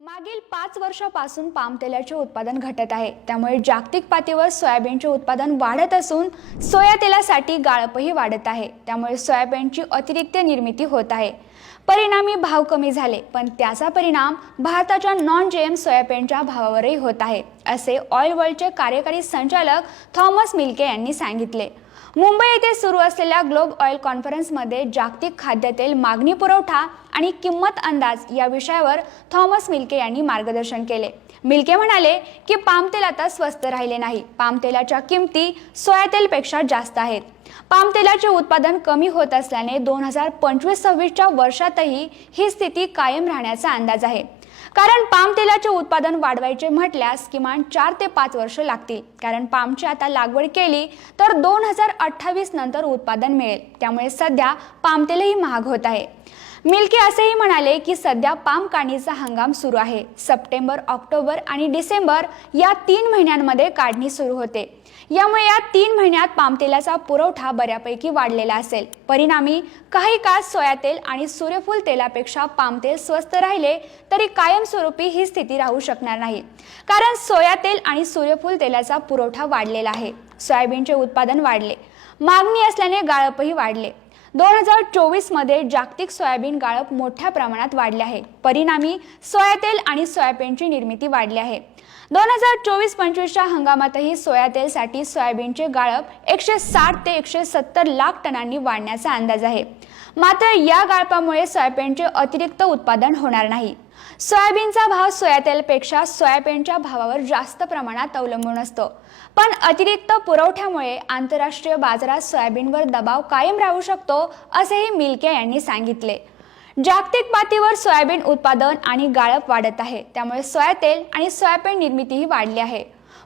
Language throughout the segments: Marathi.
मागील 5 वर्षापासून पाम तेलाचे उत्पादन घटत आहे। त्यामुळे जागतिक पातळीवर सोयाबीनचे उत्पादन वाढत असून सोया तेलासाठी गाळपही वाढत आहे। त्यामुळे सोयाबीनची अतिरिक्त निर्मिती होत आहे। परिणामी भाव कमी झाले, पण त्याचा परिणाम भारताच्या नॉन जेएम सोयाबीनच्या भावावरही होत आहे, असे ऑइल वर्ल्डचे कार्यकारी संचालक थॉमस मिल्के यांनी सांगितले। मुंबई येथे सुरू असलेल्या ग्लोब ऑइल कॉन्फरन्समध्ये जागतिक खाद्यतेल मागणी, पुरवठा आणि किंमत अंदाज या विषयावर थॉमस मिल्के यांनी मार्गदर्शन केले। मिल्के म्हणाले की पाम तेल आता स्वस्त राहिले नाही। पाम तेलाच्या किमती सोया तेलपेक्षा जास्त आहेत। पाम तेलाचे उत्पादन कमी होत असल्याने 2025-26च्या वर्षातही ही स्थिती कायम राहण्याचा अंदाज आहे। कारण पाम तेलाचे उत्पादन वाढवायचे म्हटल्यास किमान 4 ते 5 वर्ष लागतील। कारण पामची आता लागवड केली तर 2028 नंतर उत्पादन मिळेल। त्यामुळे सध्या पाम तेलही महाग होत आहे। मिल्के असेही म्हणाले की सध्या पाम काढणीचा हंगाम सुरू आहे। सप्टेंबर, ऑक्टोबर आणि डिसेंबर या 3 महिन्यांमध्ये काढणी सुरू होते। यामुळे या 3 महिन्यात पाम तेलाचा पुरवठा बऱ्यापैकी वाढलेला असेल। परिणामी काही काळ सोया तेल आणि सूर्यफूल तेलापेक्षा पाम तेल स्वस्त राहिले तरी कायमस्वरूपी ही स्थिती राहू शकणार नाही। कारण सोया तेल आणि सूर्यफूल तेलाचा पुरवठा वाढलेला आहे। सोयाबीनचे उत्पादन वाढले, मागणी असल्याने गाळपही वाढले। 2024 मध्ये जागतिक सोयाबीन गाळप मोठ्या प्रमाणात वाढले आहे। परिणामी सोया तेल आणि सोयाबीनची निर्मिती वाढली आहे। 2024-25च्या हंगामातही सोया तेलसाठी सोयाबीनचे गाळप 160 ते 170 लाख टनांनी वाढण्याचा अंदाज आहे। मात्र या गाळपामुळे सोयाबीनचे अतिरिक्त उत्पादन होणार नाही। सोयाबीनचा भाव सोया तेलपेक्षा सोयाबीनच्या भावावर जास्त प्रमाणात अवलंबून असतो, पण अतिरिक्त पुरवठ्यामुळे आंतरराष्ट्रीय बाजारात सोयाबीनवर दबाव कायम राहू शकतो, असेही मिल्के यांनी सांगितले। जागतिक पातळीवर सोयाबीन उत्पादन आणि गाळप वाढत आहे। त्यामुळे सोया तेल आणि सोयाबीन निर्मितीही वाढली आहे।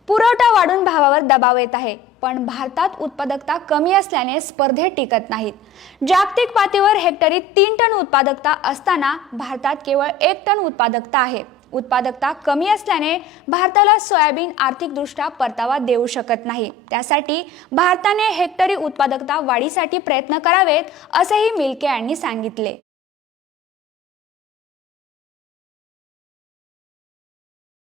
पुरवठा वाढून भावावर दबाव येत आहे, पण भारतात उत्पादकता कमी असल्याने स्पर्धेत टिकत नाहीत। जागतिक पातळीवर हेक्टरी 3 टन उत्पादकता असताना भारतात केवळ 1 टन उत्पादकता आहे। उत्पादकता कमी असल्याने भारताला सोयाबीन आर्थिकदृष्ट्या परतावा देऊ शकत नाही। त्यासाठी भारताने हेक्टरी उत्पादकता वाढीसाठी प्रयत्न करावेत, असेही मिल्के यांनी सांगितले।